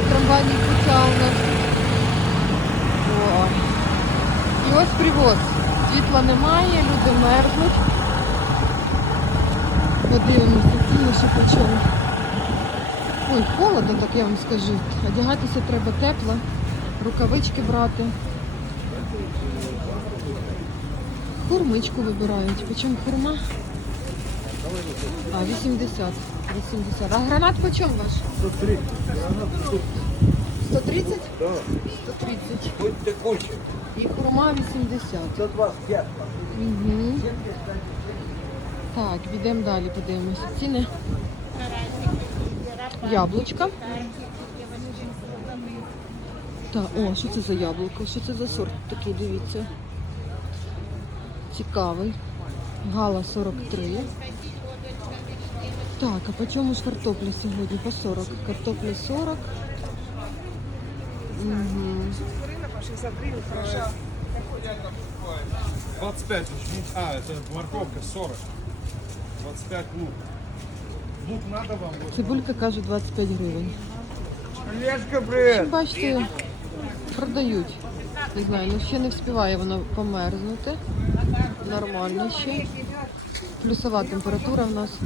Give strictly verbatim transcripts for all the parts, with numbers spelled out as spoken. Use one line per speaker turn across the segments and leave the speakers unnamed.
трамвайні пуття у нас. О. І ось привоз. Світла немає, люди мерзнуть. Подивимося, ціни ще почали. Ой, холодно, так я вам скажу. Одягатися треба тепло, рукавички брати. Хурмичку вибирають. Почем хурма? А, вісімдесят. вісімдесят. А гранат почем ваш?
сто тридцать.
сто тридцять?
Да.
сто тридцать.
Будьте кучі.
І хурма вісімдесят.
сто двадцять п'ять.
Угу. Так, підемо далі, подивимося. Ціни. Яблучка. Так, о, що це за яблуко? Що це за сорт такий, дивіться. Цікавий. Гала сорок три. Так, а по чому ж картопля сьогодні? По сорок. Картопля сорок. Угу.
двадцать пять. А, это морковка сорок. двадцать пять лук. Лук надо вам?
Цибулька, каже, двадцять п'ять гривень.
Олежка, привіт!
Бачите, продають. Не знаю, ну ще не встигає воно померзнути. Нормально ще. Плюсова температура в нас.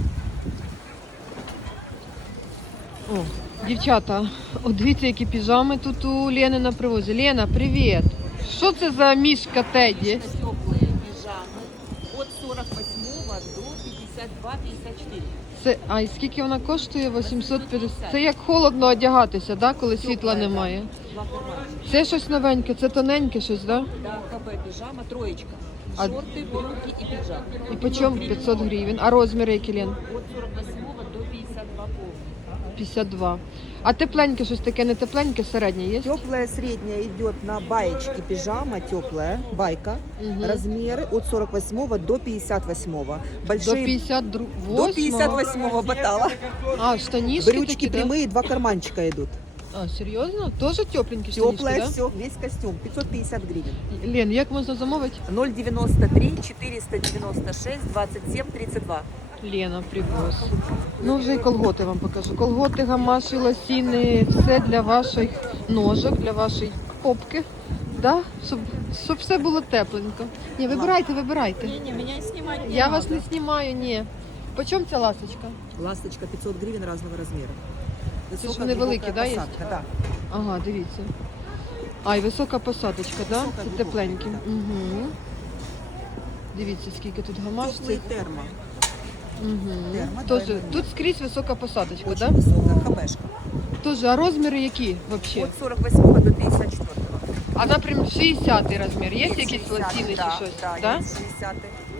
О, дівчата, от дивіться, які піжами тут у Лени на привозі. Лена, привіт! Що це за мішка Теді?
Теплые пижамы от сорок восьмого до пятьдесят два — пятьдесят четыре.
Це, а і скільки вона коштує? вісімсот п'ятдесят. Це як холодно одягатися, да, коли світла немає.
Два карманчика.
Це щось новеньке, це тоненьке щось, да?
Да, ХП пижама, троечка.
А-
Шорты, брюки и пиджак.
І по чому? п'ятсот гривень. А розміри які, Лен?
От сорок восьмого до пятьдесят два полных.
п'ятдесят два. А тепленьке щось таке, не тепленьке, середнє є?
Теплая средняя идет на баечке пижама, теплая байка.
Мгм.
Размеры от сорок восьмого до пятьдесят восьмого.
До
Большие
п'ятдесят восьмого?
до пятьдесят восьмого батала.
А, штанишки
Брючки
такі, да?
прямые, два карманчика идут.
А, серйозно? Тоже тепленькі штанишки,
Теплое
да?
все, весь костюм, пятьсот пятьдесят гривен.
Лен, як можна замовити?
ноль девяносто три четыреста девяносто шесть двадцать семь тридцать два.
Лена, привоз. Ну, вже і колготи вам покажу. Колготи, гамаші, лосіни, все для ваших ножок, для вашої попки. Да? Щоб, щоб все було тепленько. Ні, вибирайте, вибирайте.
Не, меня снимать не
Я
надо.
вас не знімаю, ні. По чому ця ласточка?
Ласточка пятьсот гривен разного размера.
Це ж
Высокая,
вони великі,
глубокая
да, є?
посадка, да.
Ага, дивіться. А, і висока посадочка, да?
Висока,
Це
глибока,
тепленькі.
так.
Угу. Дивіться, скільки тут гамаш.
Теплый термо.
Угу.
Термо,
Тоже,
двойной.
тут скрізь висока посадочка,
Очень
да?
высокая, хабешка.
Тоже, а розміри які взагалі?
От сорок восьмого до пятьдесят четвёртого.
А, наприклад, шістдесятий розмір. Є якісь
шестьдесят,
лосіни чи
да,
щось?
Да,
Да?
есть шестьдесят.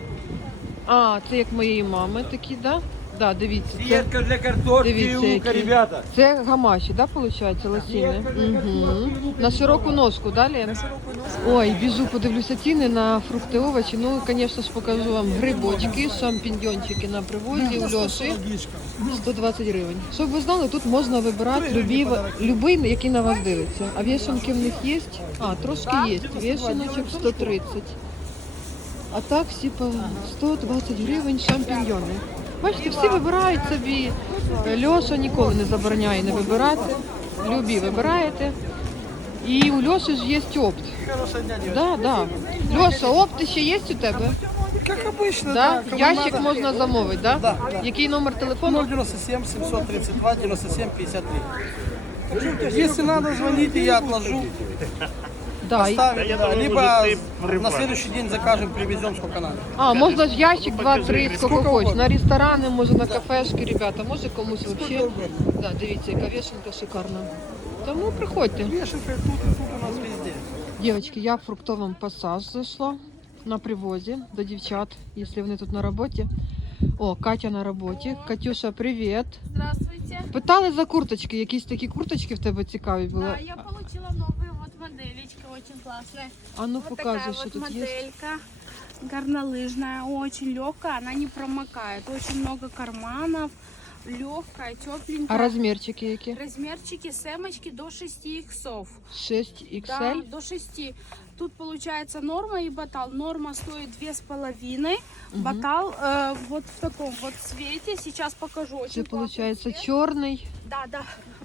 А, це як моєї мами такі, да? Да, дивіться. Це,
Сітка для картошки і
Дивіться,
лука,
які.
ребята.
це гамаші, да, виходить, лосіни? Угу. На широку ножку, да, Лен? Ой, біжу, подивлюся ціни на фрукти, овочі. Ну, звісно ж, покажу вам грибочки, шампіньйончики на привозі, у Льоші. сто двадцять гривень. Щоб ви знали, тут можна вибирати любі, любий, який на вас дивиться. А вішанки в них є? А, трошки є. Вішаночок сто тридцять. А так всі по сто двадцять гривень шампіньйони. Бачите, всі вибирають собі. Льоша ніколи не забороняє не вибирати. Любі вибираєте. І у Льоші ж є опт. Да, да. Льоша, опт ще є у тебе?
Как обычно,
Да?
да. кому
Ящик
надо.
можна замовити, да?
Да, да.
Який номер телефону?
ноль девяносто семь семьсот тридцать два девяносто семь пятьдесят три. Если надо, звоните, я отложу,
Да. і-
ставите, да. Либо на следующий день закажем, привезем, сколько надо.
А, можна ж ящик два-три, скільки
Скільки
хочеш.
угодно.
На ресторани, може на кафешки, ребята, може комусь взагалі.
угодно.
Да, дивіться, яка вішенка шикарна. Тому приходьте.
Вешенка и тут, и тут у нас везде.
Дівчатки, я в фруктовий пасаж зайшла на привозі до дівчат, якщо вони тут на роботі. О, Катя на роботі. Катюша, привіт.
Здравствуйте.
Питали за курточки, якісь такі курточки в тебе цікаві були.
Да, я получила новую вот моделечка, очень классная.
А ну
Вот
показуй,
такая
що
вот
тут є.
моделька, горнолыжная, очень легкая, она не промокает. Очень много карманов, легкая,
А
тепленькая.
розмірчики які?
Размерчики семочки до шести иксов.
шість ікс
Да,
ель.
до шести. Тут получается норма и батал. Норма стоит две с половиной. Батал э, вот в таком вот цвете. Сейчас покажу.
Це
Очень классный
виходить
цвет.
чорний.
Да, да.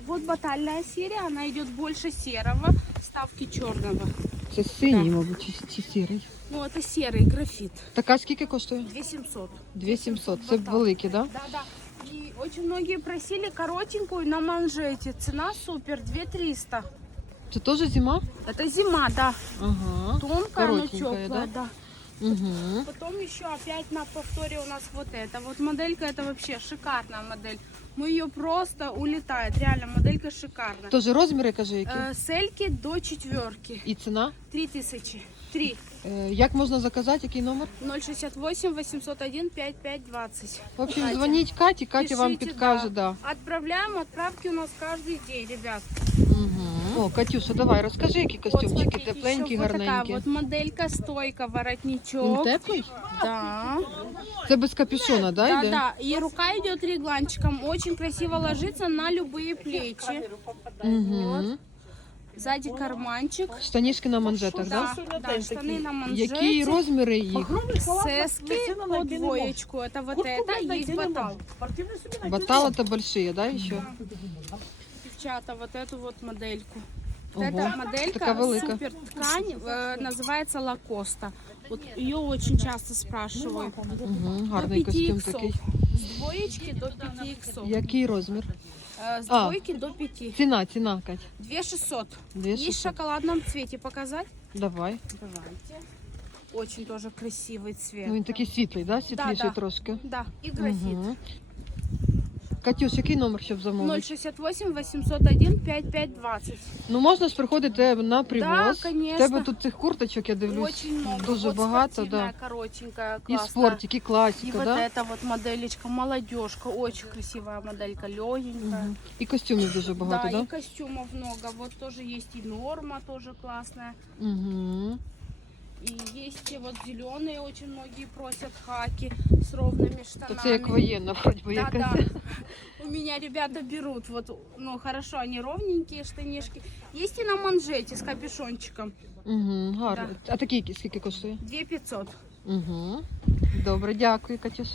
Вот батальная серия, она идет больше серого, ставки черного.
Це синій, мабуть, чи, чи сірий.
Ну, это серый графит.
Така скільки коштує?
две семьсот.
дві сімсот. Це великі, да?
Да, да. И очень многие просили коротенькую на манжете. Цена супер, две триста.
Це теж зима?
Это зима, да.
Ага.
Тонкая, но
Коротенькая,
теплая,
да?
да.
Угу.
Потом еще опять на повторе у нас вот эта вот моделька, это вообще шикарная модель. Мы ее просто улетает, реально моделька шикарная.
Теж розміри, кажи, які?
Э, сельки до четверки,
І ціна?
три тысячи, три.
Е, Як можна заказати, який номер?
ноль шестьдесят восемь восемьсот один пятьдесят пять двадцать.
В общем,
Катя.
дзвоніть Каті, Катя вам
Пишите,
підкаже, да.
Отправляем, отправки у нас каждый день, ребят.
Угу. О, Катюша, давай, розкажи, які
Вот
костюмчики,
смотрите,
тепленькі,
еще вот такая
гарненькі.
вот моделька, стойка,
Він
воротничок.
теплий?
Да.
Це без капюшона, да,
Да,
йде?
да. И рука идет регланчиком. Очень красиво ложится на любые плечи.
Угу.
Сзади карманчик.
Штанішки на манжетах, да?
Да, да, штаны на манжете.
Які розміри їх?
Сески по двоечку. Это вот это, есть батал.
Батала та большие, да, еще?
Девчата, вот эту вот модельку.
Ого,
Вот эта моделька,
такая велика.
супер ткань, э, называется Лакоста. Вот ее очень часто спрашивают.
Угу,
До
гарний
пяти
костюм
иксов.
такий.
С двоечки до пяти иксов.
Який розмір?
Э, С
А.
двойки до пяти.
Ціна, ціна, Кать.
две шестьсот.
Дві
Есть в
шістсот.
шоколадном цвете показать?
Давай.
Давайте. Очень тоже красивый цвет.
Ну він такий світлий, да? Світліший
да.
трошки.
Да, и графит.
Угу. Катюш, який номер, щоб
ноль
замовити?
шестьдесят восемь восемьсот один пятьдесят пять двадцать.
Ну можна ж приходити на привоз.
конечно.
В тебе тут цих курточок, я дивлюсь,
Очень много.
дуже
вот
багато,
спортивная,
да.
коротенькая,
І
классная.
спортик, і
И
класика,
вот
да?
эта вот моделечка, молодежка, очень красивая моделька, легенькая.
Мгм. І костюмів дуже багато,
Да,
да?
и костюмов много. Вот тоже есть и норма, тоже классная.
Угу.
И есть и вот зеленые, очень многие просят хаки с ровными
То
штанами.
це як воєнна, вроді би
Да,
якась.
да. У меня ребята берут, вот, ну хорошо, они ровненькие штанишки. Есть и на манжете с капюшончиком.
Угу, гарно. А такі які- скільки коштує?
две пятьсот.
Угу. Добре, дякую, Катюш.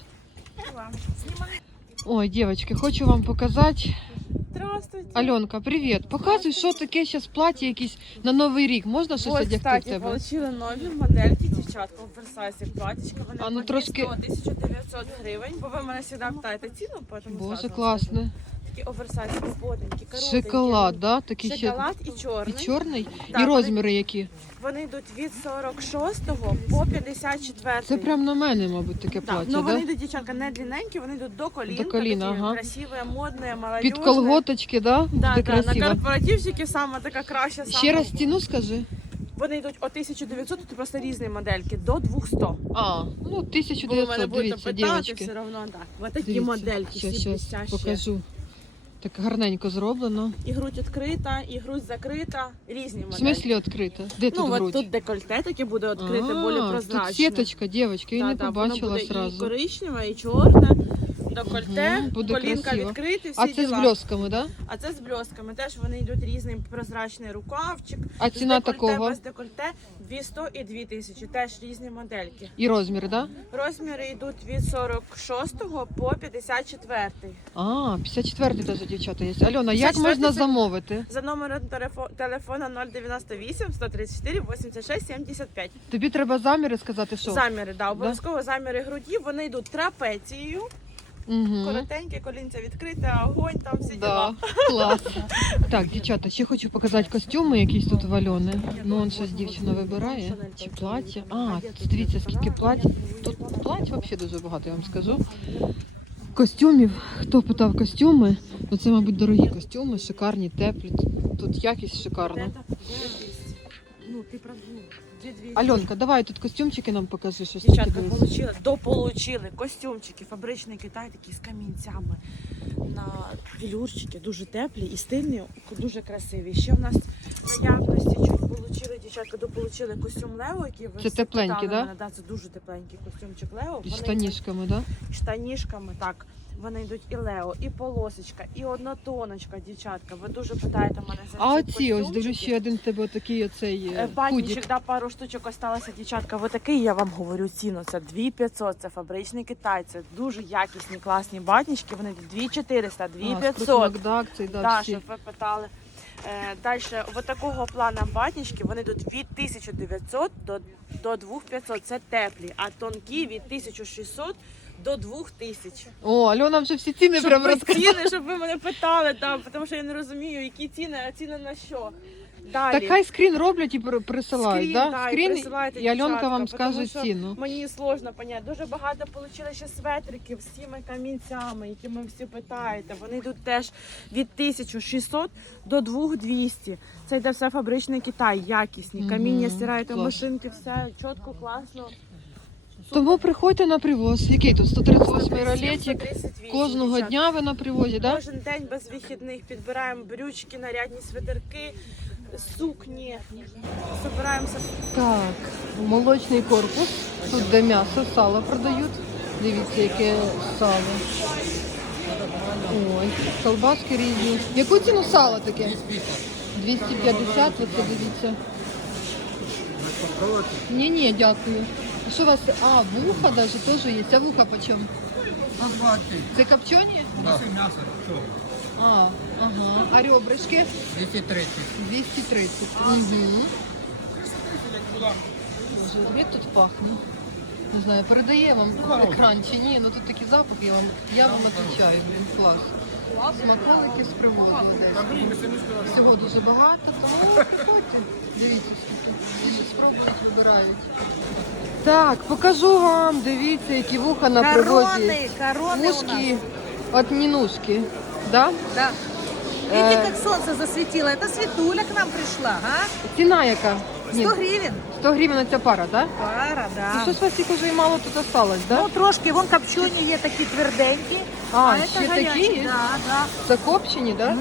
Ой, дівчатки, хочу вам показати.
Здравствуйте.
Альонка, привіт. Показуй, що таке зараз плаття якісь на Новий рік. Можна щось
Ось,
одягти в
кстати,
тебе?
получили нові модельки, дівчатка, оверсайзі платічка. Вони
А ну,
по
трошки-
тисяча дев'ятсот гривень, бо ви мене завжди питаєте ціну, тому
Боже,
зразу
класне.
такі оверсайзі, свободненькі, коротенькі.
Шоколад, да? Такий ще
Шоколад і
і
чорний.
чорний.
Так,
І розміри які?
Вони йдуть від сорок шостого по п'ятдесят четвертий.
Це прям на мене, мабуть, таке
Да,
плаття,
ну вони
да?
йдуть, дівчатка, не длинненькі, вони йдуть до колін.
До коліна,
такі
ага.
красиві, модні, молодіжні.
Під колготочки, да?
Да,
Буде
да, на
красиво.
корпоративчики саме така краща.
Ще
сама.
раз ціну скажи.
Вони йдуть от тисяча дев'ятсот, тут просто різні модельки, до двісті.
А, ну
Бо ви мене
тисяча дев'ятсот,
будете
дивіться,
питати,
дівчатки.
все одно так. Ось такі
Дивіться,
модельки,
щас,
всі
щас
блестящі.
покажу. Так гарненько зроблено.
І грудь відкрита, і грудь закрита, різні
В
модельки.
смислі відкрита? Де
Ну,
тут
от
грудь?
тут декольте таке буде відкрите,
А,
більш
тут
прозрачне.
сіточка, дівчатки, я
Да,
не
да, воно
побачила
буде і
сразу.
коричневе, і чорне, декольте,
Мгм, буде
колінка
красиво.
відкриті, всі
А це з
діла.
бльосками, да?
А це з бльосками. Теж вони йдуть різний прозрачний рукавчик.
А
з
ціна
декольте,
такого?
без декольте двісті і дві тисячі. Теж різні модельки.
І розміри, да?
Розміри йдуть від сорок шостого по п'ятдесят четвертий.
А, п'ятдесят четвертий теж дівчата є. Альона, як
п'ятдесят четвертий
можна
це-
замовити?
За номером телефо- телефона нуль дев'яносто вісім сто тридцять чотири вісімдесят шість сімдесят п'ять.
Тобі треба заміри сказати, що?
Заміри, да, обов'язково заміри груді. Вони йдуть трапецією,
Угу.
коротеньке, колінця відкрите, огонь, там всі
Да,
діла.
клас. Так, дівчата, ще хочу показати костюми, якісь тут в Альони. Ну, он щось дівчина вибирає. Чи плаття. А, дивіться, скільки плать. Тут плать взагалі дуже багато, я вам скажу. Костюмів. Хто питав костюми, то це, мабуть, дорогі костюми, шикарні, теплі. Тут якість шикарна.
Ну, ти правда, ну, дві дві.
Альонка, давай тут костюмчики нам покажи, щось
Дівчатка,
таке дивись.
получили, дополучили костюмчики, фабричний Китай, такі з камінцями на велюрчики, дуже теплі і стильні, дуже красиві. Ще в нас в наявності чуть получили, дівчатка, дополучили костюм Лео, який ви
Це
всі
тепленький,
питали
да?
мене. Да, це дуже тепленький костюмчик Лео.
І
Вони
штанішками, да?
йдуть штанішками, так. Вони йдуть і Лео, і полосочка, і однотоночка, дівчатка. Ви дуже питаєте мене за
А
ці
оці, ось
костюмчики.
дивлюсь, ще один в тебе такий оцей
Е,
е,
Батнічок,
худік.
да, пару штучок осталося, дівчатка. Ви такий, я вам говорю ціну. Це дві тисячі п'ятсот, це фабричний Китай. Це дуже якісні, класні батнічки. Вони дві тисячі чотириста, дві тисячі п'ятсот.
Да, акції, да,
Да,
всі.
щоб ви питали. Е, Далі, ось такого плана батнічки, вони йдуть від тисячі дев'ятсот до, до дві тисячі п'ятсот. Це теплі, а тонкі від тисячі шістсот до дві тисячі.
О, Альона вже всі ціни
Щоб
прям
ви
розказала.
ціни, щоб ви мене питали, там, тому що я не розумію, які ціни, а ціни на що. Далі.
Так хай скрін роблять і при- присилають,
Скрін,
да?
да, і
Скрін,
присилайте,
і Альонка
дівчатка,
вам
тому
скаже
що
ціну.
Мені сложно поняти. Дуже багато отримали ще светриків з цими камінцями, які ви всі питаєте. Вони йдуть теж від тисячі шістсот до дві тисячі двісті. Це йде все фабричний Китай, якісні.
Мгм,
Каміння стираєте,
клас.
машинки, все чітко, класно.
Тому приходьте на привоз. Який тут? сто тридцять восьмий ролетик.
сто тридцять вісім,
Кожного
дівчатка.
дня ви на привозі, да?
Кожен день без вихідних підбираємо брючки, нарядні свитерки, сукні. Збираємося.
Так, молочний корпус. Тут де м'ясо, сало продають. Дивіться, яке сало. Ой, колбаски різні. Яку ціну сало таке? двісті п'ятдесят, оце дивіться. Ні, ні, дякую. А що у вас? А, вуха навіть теж є. А вуха по чому? Це копчені?
Мясо. Що?
А, ага. А ребрышки?
двісті тридцять.
двісті тридцять. Угу. Боже, як тут пахне. Не знаю, передає вам екран чи ні, ну тут такий запах, я вам, я вам відповідаю, блін, клас. Смаколики з привозу. Всього дуже багато, тому приходьте. Дивіться, скільки. Люди спробують, вибирають. Так, покажу вам, дивіться, які вуха на привозі.
Короны
Ушки от Нинушки, да?
Да.
Э,
Видите, как солнце засветило. Это Светуля к нам пришла, а?
Ціна яка? Ні,
сто гривен.
сто гривень ця пара, так? Да?
Пара,
Ну,
да.
щось у вас їх уже і мало тут осталось, да?
Ну, трошки, вон копчені є такі тверденькі.
А,
це
ще
гарячі.
такі є?
Да, да.
Це копчені, да?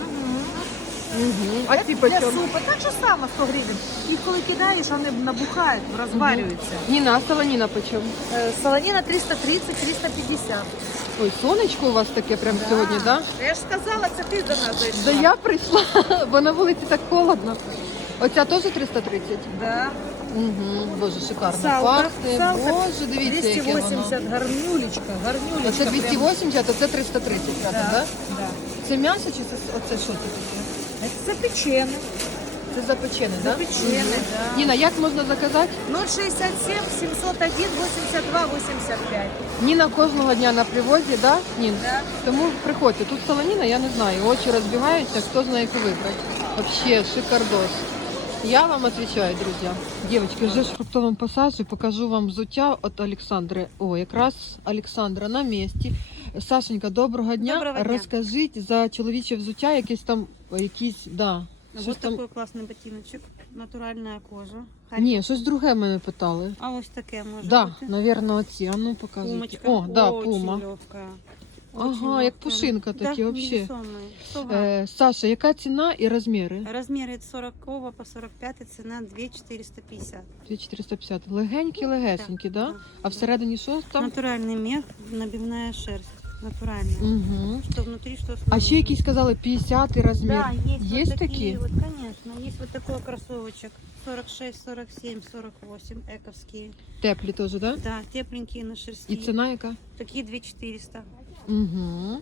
Угу. А ці по
Для
чому?
супа так же само сто гривень. Їх коли кидаєш, вони набухають, розварюються.
Ніна, а солоніна по чому?
Е, Солоніна триста тридцять - триста п'ятдесят.
Ой, сонечко у вас таке прямо сьогодні, да?
Я ж сказала, це ти до нас зайшла.
Да я прийшла, бо на вулиці так холодно. Оця теж триста тридцять?
Да.
Угу. Боже, шикарно
Салка,
пахне.
салка.
Боже, дивіться,
двісті
яке воно.
вісімдесят, гарнюлечка, гарнюлечка.
Оце двісті
прям.
вісімдесят, а це триста тридцять, рядом, да?
Да.
Це м'ясо чи це оце що це таке?
Це запечене.
Це запечене, да?
Запечене, да.
Ніна, як можна заказати?
ноль шестьдесят семь семьсот один восемьдесят два восемьдесят пять.
Ніна кожного дня на привозі, да? Нін?
Да.
Тому приходьте. Тут солоніна, я не знаю, очі розбігаються, хто знає, яку вибрати. Вообще шикардос. Я вам отвечаю, друзья. Девочки, вже ж в фруктовому пасажі покажу вам взуття від Олександри. О, якраз Олександра на місці. Сашенька, доброго дня.
Доброго дня.
Розкажіть за чоловіче взуття, якесь там, якісь, да. Щось
Вот
там...
такой классный ботиночек, натуральная кожа.
Ні, щось друге мене питали.
А ось таке може
Да,
бути.
наверное, оці. А ну покажіть.
Пумочка.
О, да,
Очень
пума.
легкая.
Ага,
Очень
як
легкая.
пушинка такі,
да,
вообще.
невесомая. сто грамм.
Е, Саша, яка ціна і розміри?
Размеры от сорок по сорок пять, цена две тысячи четыреста пятьдесят.
дві тисячі чотириста п'ятдесят. Легенькі, легесенькі, да?
да,
А всередині що там?
Натуральный мех, набивная шерсть. Натуральная.
Угу.
Что внутри, что снаружи.
А ще якісь сказали п'ятдесят розмір.
Да, есть,
Есть
вот такие,
такие?
вот, конечно. Есть вот такой кроссовочек. сорок шесть, сорок семь, сорок восемь, эковские.
Теплі теж, да?
Да, тепленькие на шерсти.
І ціна яка?
Такие две тысячи четыреста.
Угу.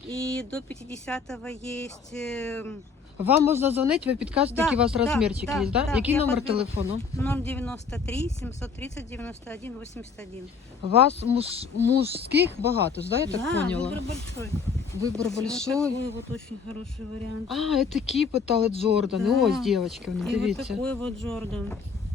И до пятидесятого есть эм,
Вам можна дзвонити, ви підкажете,
Да,
який у вас
да,
розмірчик
да,
є, да?
да,
Який
я
номер
подберу.
телефону?
ноль девяносто три семьсот тридцать девяносто один восемьдесят один.
Вас муж, мужських багато, да, я так
да,
поняла?
выбор большой.
Вибор
Вот
большой.
такой вот очень хороший вариант.
А, і такі питали Джордан.
Да.
Ось, дівчатки, вони,
И вот
дивіться.
такой вот Джордан.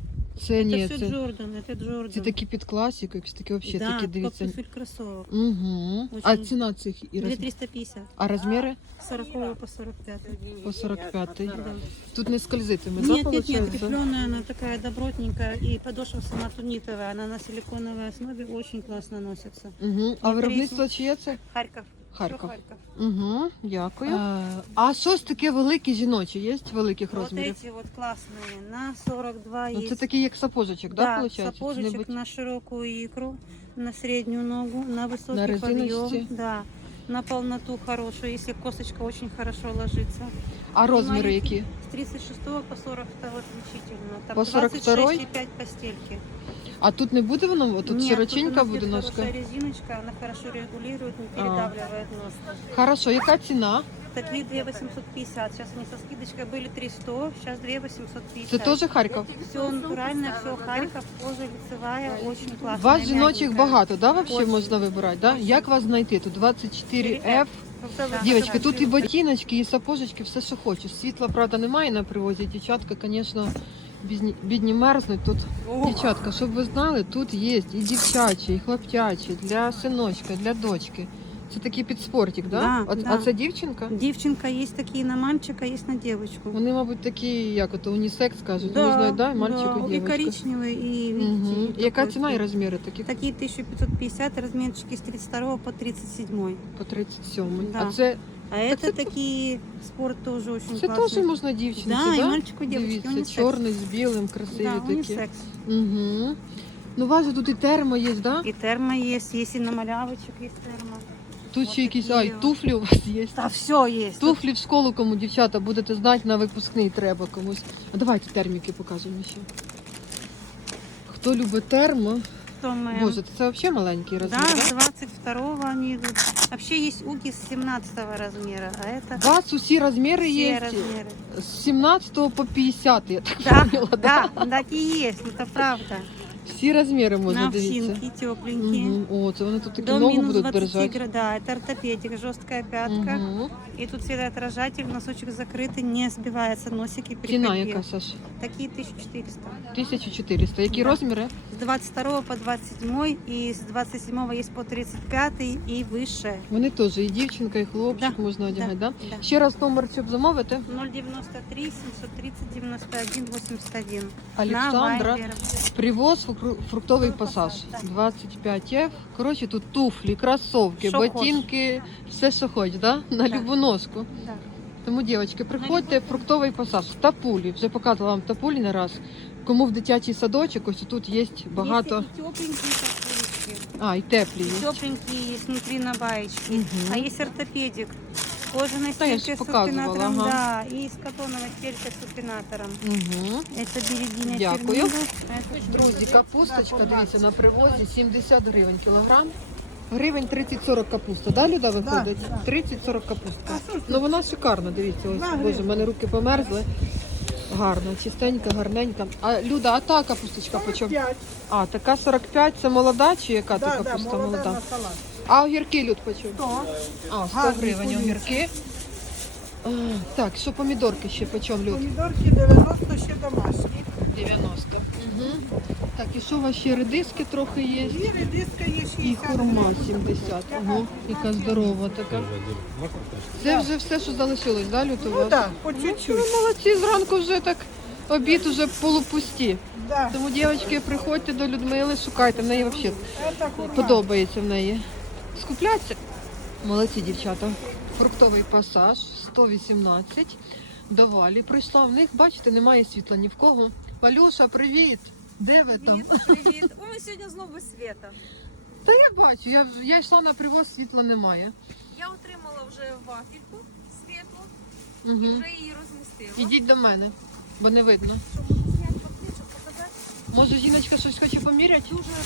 Це
Это
ні,
все
це,
Джордан, это Джордан.
це такі під класику, якісь такі взагалі,
да,
такі,
как
дивіться.
туфель кроссовок.
Угу. А
Очень.
ціна цих і
две
роз...
триста пятьдесят.
А розміри?
сорок по сорок пять.
По сорок п'ять.
Да.
Тут не скользитиме,
Нет,
да,
нет, нет,
получается?
крепленная, она такая добротненькая, и подошва сама тунитовая, она на силиконовой основе очень классно носится.
Угу. А
І
виробництво чиє це?
Харьков.
Харків.
Всё Харьков.
Угу, дякую. А, а щось таке велике жіноче є великих
Вот
розмірів?
эти вот классные, на сорок два
Ну,
есть.
це такий як сапожечок, да,
Да,
виходить?
сапожечек на широкую икру, на среднюю ногу, на высокий
На
подъем.
резиночці?
Да. на полноту хорошую, если косточка очень хорошо ложится.
А розміри
Маленький.
які?
С тридцать шестого по сорок второй включительно. Там
По сорок второй?
двадцать шесть и пять постельки.
А тут не буде воно? Тут
Нет,
широченька
тут у нас
буде
есть
ножка?
хорошая резиночка, она хорошо регулирует, не
А.
передавливает нос.
Хорошо, яка ціна?
Такие две восемьсот пятьдесят. Сейчас они со скидочкой были три сто, сейчас две восемьсот
Це
пятьдесят.
теж Харків?
Все натурально, все Харьков, кожа лицевая, очень классно.
Вас жіночих багато, да, вообще можна вибирати, да? Як вас знайти? Тут двадцять чотири еф. Дівчатки, тут і ботиночки, і сапожечки, все, що хочеш. Світла, правда, немає на привозі. Дівчатка, звісно, бідні, бідні мерзнуть. Тут, дівчатка, щоб ви знали, тут є і дівчачі, і хлопчачі, для синочка, для дочки. Це такий підспортик, да?
Да,
а,
да.
а це дівчинка?
Девчонка есть такие на мальчика, есть на девочку.
Вони, мабуть, такі, як ото, унісекс кажуть. Можна, да, і мальчику, і
и
дівчинку.
коричневый, и видите,
Угу.
и
Яка
такой
ціна і
цвет.
розміри таких?
Такие тысяча пятьсот пятьдесят, размерчики с тридцать второго по тридцать седьмой.
По тридцять сьомий.
Да.
А це,
А
Так
это
это-
такие, спорт тоже очень
це
классный.
теж можна дівчинці,
Да,
да?
и мальчику, и девочке,
Дивіться,
унисекс.
чорний з білим, красиві
Да,
такі.
унисекс.
Угу. Ну, у вас же тут і термо є, да?
И термо есть, есть и на малявочек есть термо.
Тут
От
ще якісь,
такі
ай,
от.
туфлі у вас є.
Да, все есть.
Туфлі в школу кому, дівчата, будете знати, на випускний треба комусь. А давайте терміки покажемо ще. Хто любить термо,
Что мы...
боже, це взагалі маленький розмір,
Да,
да?
с двадцать второго они идут. Вообще есть уги с семнадцатого размера, а это
У вас усі розміри
все
є
размеры.
з сімнадцятого по п'ятдесят, я так
Да,
поняла, да?
да, так и есть, это правда.
Всі розміри можна, дивіться.
Овчинки тепленькие.
Угу. О, це вони тут такі
До
ногу
минус
будуть
двадцать
держати.
градусов, да, это ортопедик, жесткая пятка.
Угу.
И тут светоотражатель, носочек закрытый, не сбивается носик и при
Ціна
ходьбе.
яка, Саш?
Такие тысяча четыреста.
тисяча чотириста. Які
Да.
розміри?
С двадцать второго по двадцать седьмой и с двадцать седьмого есть по тридцать пятый и выше.
Вони теж і дівчинка, і хлопчик
Да,
можна одягати, да?
да.
Ще раз номер, щоб замовити.
ноль девяносто три семьсот тридцать девяносто один восемьдесят один.
Олександра.
На Viber.
Привоз фру- фруктовий пасаж. двадцять п'ять еф. Коротше, тут туфлі, кросовки,
Що
ботинки, все, що хоч, да? На
Да.
любу ножку.
Да.
Тому, дівчатки, приходьте, фруктовий пасаж. Тапулі. Вже показувала вам тапулі не раз. Кому в дитячий садочок, ось тут є багато.
Есть и тепленькие такие.
А, і теплі є.
Тепленькие есть внутри на баечке.
Мгм.
А есть ортопедик. Кожаной
Да, я ж
стелька с
показывала,
супинатором,
ага.
да, и с катоновой стелькой с супинатором.
Угу.
Это берегиня
Дякую.
Чернигов. Это
Друзі, капусточка, дивіться, на привозі сімдесят гривень кілограм. Гривень тридцять-сорок капуста, да, Люда, виходить? тридцять-сорок капуста. Ну вона шикарна, дивіться, ось, боже, в мене руки померзли. Гарна, чистенька, гарненька. А Люда, а та капусточка по чому? А, така сорок п'ять, це молода чи яка та капуста молода? А огірки, Люд, по чому? А, сто гривень огірки. А, так, що помідорки ще по чому, Люд?
Помідорки дев'яносто, ще домашні.
дев'яносто. Угу. Так, і що у вас ще редиски трохи є?
І редиска є
І
шістдесят.
хурма сімдесят. Ого, яка здорова така. Це вже все, що залишилось, да, Люд, у
Ну
вас?
так, по
Ну,
чуть-чуть.
ви молодці, зранку вже так обід уже полупусті.
Да.
Тому, дівчатки, приходьте до Людмили, шукайте, в неї взагалі
Это хурма.
подобається в неї. Скупляться. Молодці, дівчата. Фруктовий пасаж сто вісімнадцять. До Валі прийшла. В них, бачите, немає світла ні в кого. Валюша, привіт! Де ви там?
Привіт. Ой, сьогодні знову без світа.
Та я бачу, я, вже- я йшла на привоз, світла немає.
Я отримала вже вафельку світлу і
Угу.
вже її розмістила.
Ідіть до мене, бо не видно.
Що можу зняти пакет, щоб показати?
Може, жіночка щось хоче поміряти?
Дуже, дуже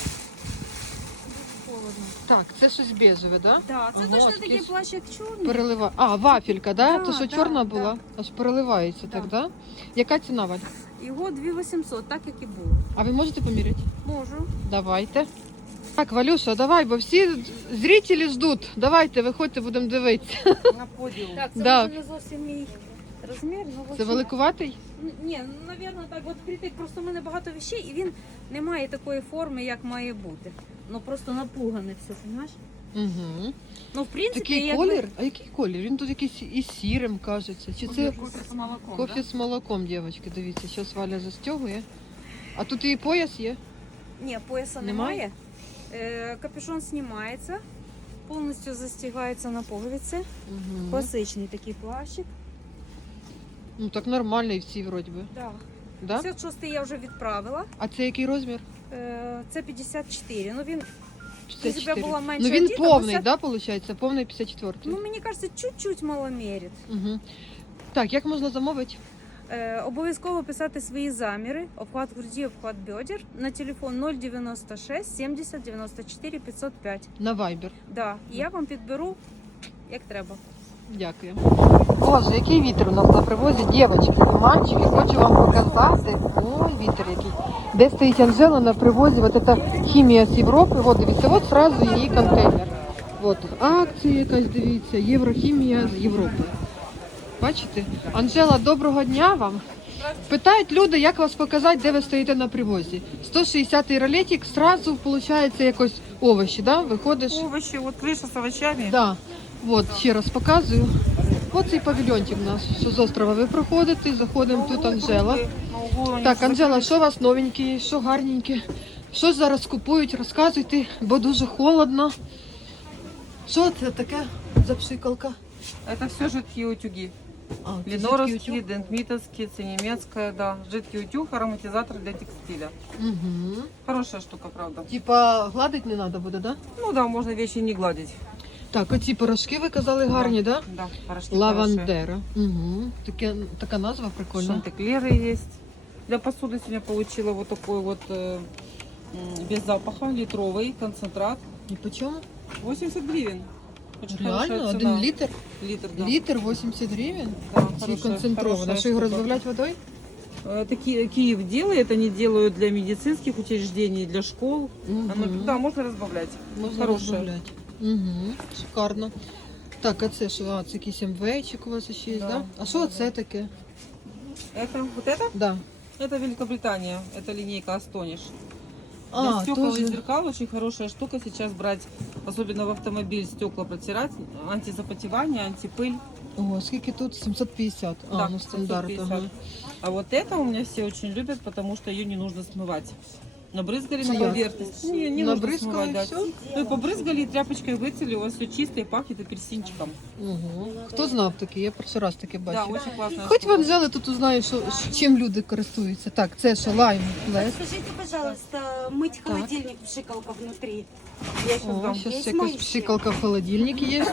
холодно.
Так, це щось бежеве, так? Да?
Так, це
Ага,
точно
такий
такий
ж
плащ, як чорний.
Перелива... А, вафелька, да?
Да,
То, що
да,
чорна
да.
була, аж переливається, так, да? Яка ціна, Валь?
Його дві тисячі вісімсот, так як і було.
А ви можете поміряти?
Можу.
Давайте. Так, Валюша, давай, бо всі зрителі ждуть. Давайте, виходьте, будемо дивитися.
На подіум.
Так, це
Да.
може не зовсім мій розмір, ну
Це великуватий?
Н- Ні, ну, навірно, так от притик, просто в мене багато вещей, і він не має такої форми, як має бути. Ну просто напугане все, розумієш?
Угу.
Ну, в принципі,
Такий
якби...
колір? А який колір? Він тут якийсь із сірим, кажеться. Чи це
Кофе з молоком,
кофе з молоком, дівчатки, дивіться. Зараз Валя застягує. А тут і пояс є?
Да? Ні, пояса
Немає?
немає. Е, капюшон знімається, повністю застягається на пуговиці.
Угу.
Класичний такий плащик.
Ну так нормально і всі вроді би.
Да.
Да?
п'ятдесят шостий я вже відправила.
А це який розмір?
Е, це п'ятдесят чотири. Ну він
п'ятдесят
Если бы я
чотири.
была меньше
Ну він
одета,
повний,
пятьдесят
да, получається? Повний п'ятдесят четыре.
Ну, мені кажется, чуть-чуть маломірить.
Угу. Так, як можна замовити?
Е, обов'язково писати свої заміри, обхват груді, обхват бедер на телефон нуль дев'яносто шість сімдесят дев'яносто чотири п'ятсот п'ять.
На Viber.
Да, і я вам підберу, як треба.
Дякую. Боже, який вітер у нас на привозі, дівчатки і мальчики, хочу вам показати. Ой, вітер який. Де стоїть Анжела на привозі, вот эта хімія з Європи, от дивіться, от сразу її контейнер. От акція якась, дивіться, Єврохімія з Європи. Бачите? Анжела, доброго дня вам. Питають люди, як вас показати, де ви стоїте на привозі. сто шістдесятий ролетик, сразу, виходить, якось овочі, да? Виходиш.
Овощи, вот крыша с овощами.
Да. От, ще раз показую. Ось цей павільйончик у нас, що з острова ви проходите, заходимо, тут Анжела. Так, Анжела, що у вас новеньке, що гарненьке? Що зараз купують, розказуйте, бо дуже холодно. Що це таке за пшикалка?
Это все жидкие утюги.
А, це жидкий
Леноровские,
утюг?
дентмитовские, немецкая, да. Жидкий утюг, ароматизатор для текстиля.
Угу.
Хорошая штука, правда.
Типа гладить не треба буде, да?
Ну да, можно вещи не гладить.
Так, оці порошки ви казали гарні, да?
Да, порошки хорошие.
Лавандера. Угу. Таке, така назва прикольна.
Шантеклеры есть. Для посуды сегодня получила вот такой вот э, м, без запаха, литровый концентрат.
І по чому?
восемьдесят гривен. Очень хорошая
Реально?
цена.
Один літр?
Литр, да.
Літр вісімдесят гривень?
Да,
Ці
хорошая-
концентровано.
хорошая
Що його
штука.
розбавляти водою?
Это Ки- Киев делает, они делают для медицинских учреждений, для школ.
Мгм.
Оно, да, можно разбавлять.
Можна
Хороше.
розбавляти. Угу. Шикарно. Так, а це що? А, це якийсь МВчик у вас ще є, да?
Да.
А що це таке?
Это, вот это?
Да.
Это Великобритания, это линейка Astonish. Для
А,
стекол и
тоже.
зеркал очень хорошая штука сейчас брать, особенно в автомобиль стекла протирать, антизапотевание, антипыль.
О, скільки тут? сімсот п'ятдесят. А,
Да,
ну стандарт.
семьсот пятьдесят.
Ага.
А вот это у меня все очень любят, потому что ее не нужно смывать. Набрызгали
Це
на
як?
поверхность. Не, не нужно
Набризкали
смывать,
і
да.
все?
Ну и побрызгали, и тряпочкой вытерли, у вас все чисто и пахнет апельсинчиком.
Угу. Хто знав таке? Я перший раз таке
Да,
бачу.
очень классно.
Хоч в Анжели тут узнаєш, що, що- чим люди користуються. Так, це що, лайм, лес.
Скажите, пожалуйста, мыть холодильник, пшикалка внутри.
Я сейчас
О,
дам.
зараз
Есть
якась
моющие?
пшикалка в холодильнике є.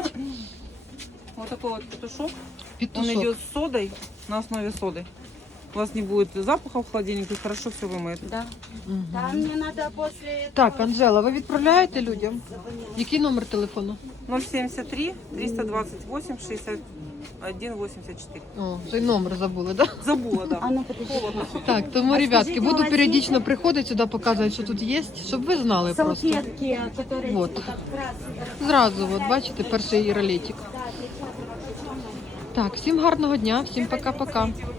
Вот такой вот петушок. Он
Петушок.
идет с содой, на основе соды. У вас не будет запаха в холодильнике, хорошо все вымоет.
Да.
Мгм.
Да, мне надо после этого...
Так, Анжела, ви відправляєте людям? Який номер телефону?
ноль семьдесят три триста двадцать восемь шестьдесят один восемьдесят четыре.
О, цей номер забули, да?
Забула, да.
А ну, подожди.
Холодно.
Так, тому, ребятки, буду періодично приходити сюди, показувати, що тут є, щоб ви знали просто.
Салфетки, которые
Вот.
типа как раз...
Зразу, от бачите, перший ролетик. Так, всім гарного дня, всім пока-пока.